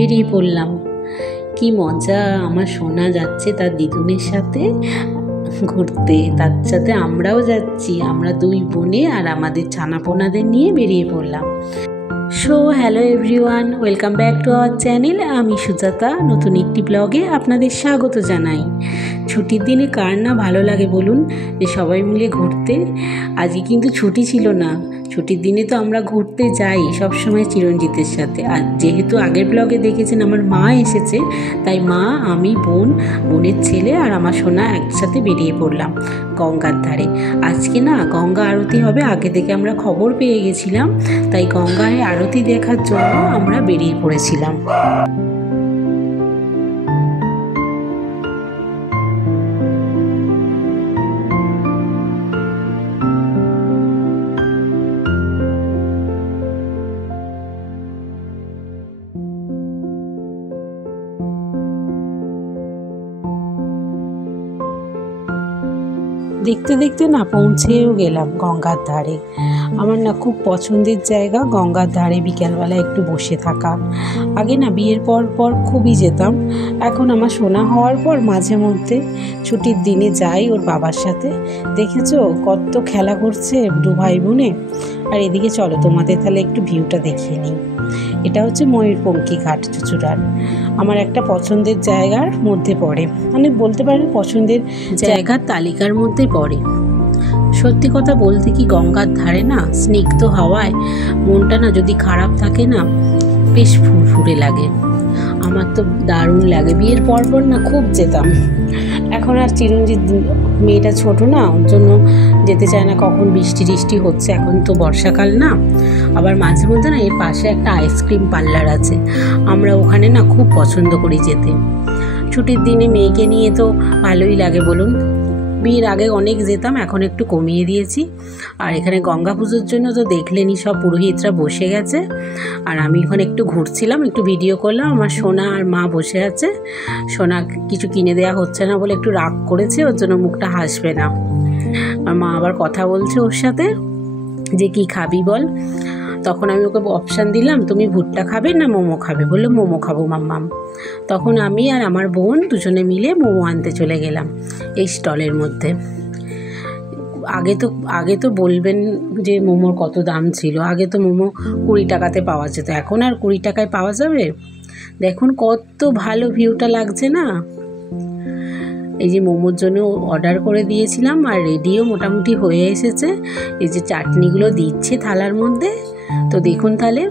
বেরিয়ে পড়লাম। কি মজা, আমার সোনা যাচ্ছে তার দিদুনের সাথে ঘুরতে, তার সাথে আমরাও যাচ্ছি। আমরা দুই বোনে আর আমাদের ছানাপোনাদের নিয়ে বেরিয়ে পড়লাম। So hello everyone, welcome back to our channel. আমি সুজাতা নতুন একটি ব্লগে আপনাদের স্বাগত জানাই। ছুটির দিনে কার না ভালো লাগে বলুন, যে সবাই মিলে ঘুরতে। আজকে কিন্তু ছুটি ছিল না, ছুটির দিনে তো আমরা ঘুরতে যাই সবসময় চিরঞ্জিতের সাথে। আর যেহেতু আগের ব্লগে দেখেছেন আমার মা এসেছে, তাই মা, আমি, বোনের ছেলে আর আমার সোনা একসাথে বেরিয়ে পড়লাম গঙ্গার ধারে। আজকে না গঙ্গা আরতি হবে, আগে থেকে আমরা খবর পেয়ে গেছিলাম, তাই গঙ্গায় আরতি দেখার জন্য আমরা বেরিয়ে পড়েছিলাম। দেখতে দেখতে না পৌঁছেও গেলাম গঙ্গার ধারে। আমার না খুব পছন্দের জায়গা গঙ্গার ধারে বিকেলবেলা একটু বসে থাকা। আগে না বিয়ের পর খুবই যেতাম, এখন আমার সোনা হওয়ার পর মাঝে মধ্যে ছুটির দিনে যাই ওর বাবার সাথে। দেখেছো কত খেলা করছে দু ভাই বোনে। আর এদিকে চলো তোমাদের তাহলে একটু ভিউটা দেখিয়ে নিই। এটা হচ্ছে ময়ূরপঙ্খী ঘাট চুঁচুড়ার। আমার একটা পছন্দের জায়গার মধ্যে পড়ে, মানে বলতে পারেন পছন্দের জায়গার তালিকার মধ্যে পড়ে। সত্যি কথা বলতে কি, গঙ্গার ধারে না স্নিগ্ধ হাওয়ায় মনটা না যদি খারাপ থাকে না বেশ ফুরফুরে লাগে। আমার তো দারুণ লাগে। বিয়ের পর না খুব যেতাম, এখন আর চিরঞ্জিত মেয়েটা ছোট না, ওর জন্য যেতে চায় না। কখন বৃষ্টি হচ্ছে, এখন তো বর্ষাকাল না। আবার মাঝে মধ্যে না এর পাশে একটা আইসক্রিম পার্লার আছে, আমরা ওখানে না খুব পছন্দ করি যেতে। ছুটির দিনে মেয়েকে নিয়ে তো ভালোই লাগে বলুন। বিয়ের আগে অনেক যেতাম, এখন একটু কমিয়ে দিয়েছি। আর এখানে গঙ্গা পুজোর জন্য তো দেখলেনি সব পুরোহিতরা বসে গেছে, আর আমি ওখানে একটু ঘুরছিলাম, একটু ভিডিও করলাম। আমার সোনা আর মা বসে আছে। সোনা কিছু কিনে দেওয়া হচ্ছে না বলে একটু রাগ করেছে, ওর জন্য মুখটা হাসবে না। আর মা আবার কথা বলছে ওর সাথে যে কি খাবি বল। তখন আমি ওকে অপশান দিলাম, তুমি ভুট্টা খাবে না মোমো খাবে? বললো মোমো খাবো মাম্মাম। তখন আমি আর আমার বোন দুজনে মিলে মোমো আনতে চলে গেলাম এই স্টলের মধ্যে। আগে তো বলবেন যে মোমোর কত দাম ছিল। আগে তো মোমো 20 টাকাতে পাওয়া যেত, এখন আর 20 টাকায় পাওয়া যাবে? দেখুন কত ভালো ভিউটা লাগছে না। এই যে মোমোর জন্য অর্ডার করে দিয়েছিলাম, আর রেডিও মোটামুটি হয়ে এসেছে। এই যে চাটনিগুলো দিচ্ছে থালার মধ্যে, তো দেখুন তাহলে।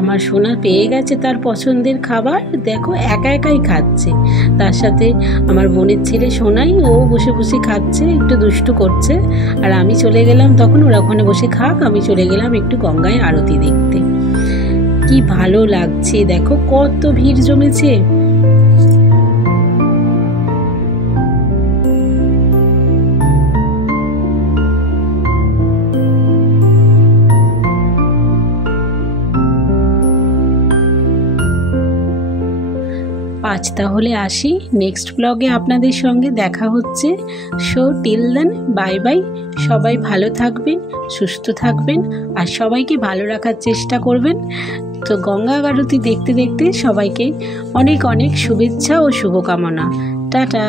আমার সোনা পেয়ে গেছে তার পছন্দের খাবার, দেখো একাই খাচ্ছে। তার সাথে আমার বোনের ছেলে সোনাই, ও বসে বসে খাচ্ছে, একটু দুষ্টু করছে। আর আমি চলে গেলাম, তখন ওরা ওখানে বসে খাক, আমি চলে গেলাম একটু গঙ্গায় আরতি দেখতে। কি ভালো লাগছে, দেখো কত ভিড় জমেছে। আজ তাহলে আসি, নেক্সট ব্লগে আপনাদের সঙ্গে দেখা হচ্ছে। So till then bye bye. সবাই ভালো থাকবেন, সুস্থ থাকবেন আর সবাইকে ভালো রাখার চেষ্টা করবেন। তো গঙ্গা আরতি দেখতে দেখতে সবাইকে অনেক অনেক শুভেচ্ছা ও শুভকামনা। টাটা।